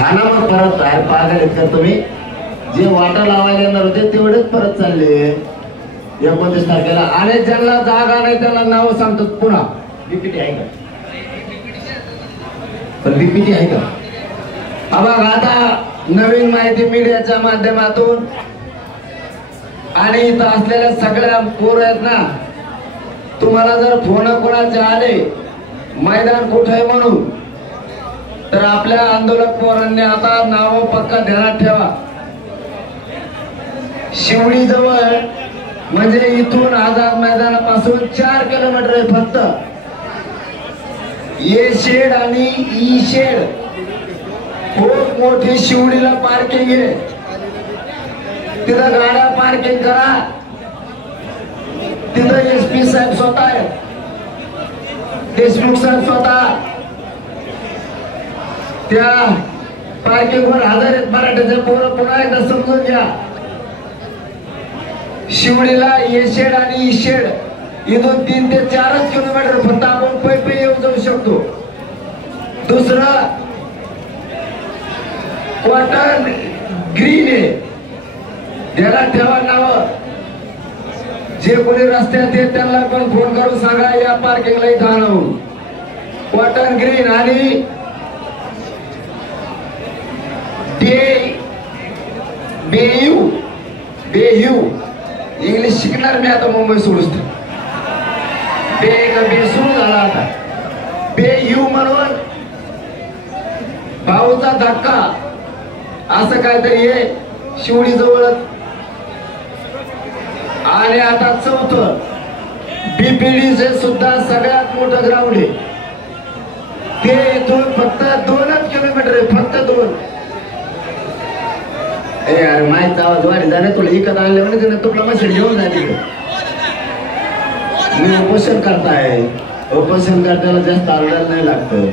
हा ना मग परत अरे पागल आहेत का तुम्ही? जे वाटा लावायला येणार होते तेवढेच परत चालले 29 तारखेला. आणि ज्यांना जागा नाही त्याला नाव सांगतात पुन्हा. बीपीटी आहे का? पण बीपीटी आहे का? बघा आता नवीन माहिती मीडियाच्या माध्यमातून आणि इथं असलेल्या सगळ्या पोर आहेत ना, तुम्हाला जर फोन कोणाचे आले मैदान कुठे आहे म्हणून, तर आपल्या आंदोलक पोरांनी आता नाव पक्का ध्यानात ठेवा. शिवडी जवळ म्हणजे इथून आझाद मैदानापासून 4 किलोमीटर आहे फक्त. ए शेड आणि ई शेड खूप मोठी शिवडीला पार्किंग आहे. तिथं गाड्या पार्किंग करा. तिथं एसपी साहेब स्वतः आहेत, देशमुख साहेब स्वतः त्या पार्किंग वर हजर आहेत. मराठीचे पोरं पुन्हा एकदा समजून घ्या. शिवडीला ए शेड आणि ई शेड इथून 3 ते 4 किलोमीटर फक्त आपण पैपे येऊ जाऊ शकतो. दुसरं कॉटन ग्रीन आहे, त्याला ठेवा नाव. जे कोणी रस्त्यात येत त्यांना पण फोन करून सांगा या पार्किंगला इथं आणून. कॉटन ग्रीन आणि बेयू इंग्लिश शिकणार मी आता मुंबई सोडून. बे सुरू झाला आता. बेयू म्हणून भाऊचा धक्का असं काहीतरी आहे शिवडी जवळच. आणि आता चौथं बीपीडीचे सुद्धा सगळ्यात मोठं ग्राउंड आहे. ते इथून फक्त 2 किलोमीटर आहे, फक्त 2. अरे माहिती आवाज वाढी झाले तुला इकत आणले म्हणजे तुला मशीन घेऊन जाय तिकडे. मी उपोषण करताय. उपोषण करताना जास्त आरडायला नाही लागतं.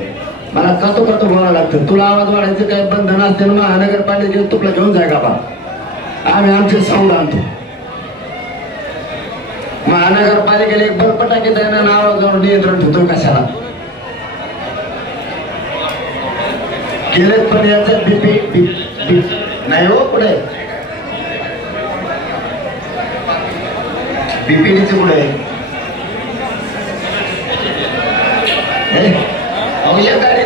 मला कतो बोलावं लागतं. तुला आवाज वाढायचे काही बंधन असते ना महानगरपालिकेत तुला घेऊन जाय का बा. आम्ही आमचे साऊंड आणतो. महानगरपालिकेला एक बलपटाकी त्यांना नावावर नियंत्रण ठेवतो कशाला केलेत. पण याचं बीपी नाही हो पुढे बीपीडीचे पुढे गाडी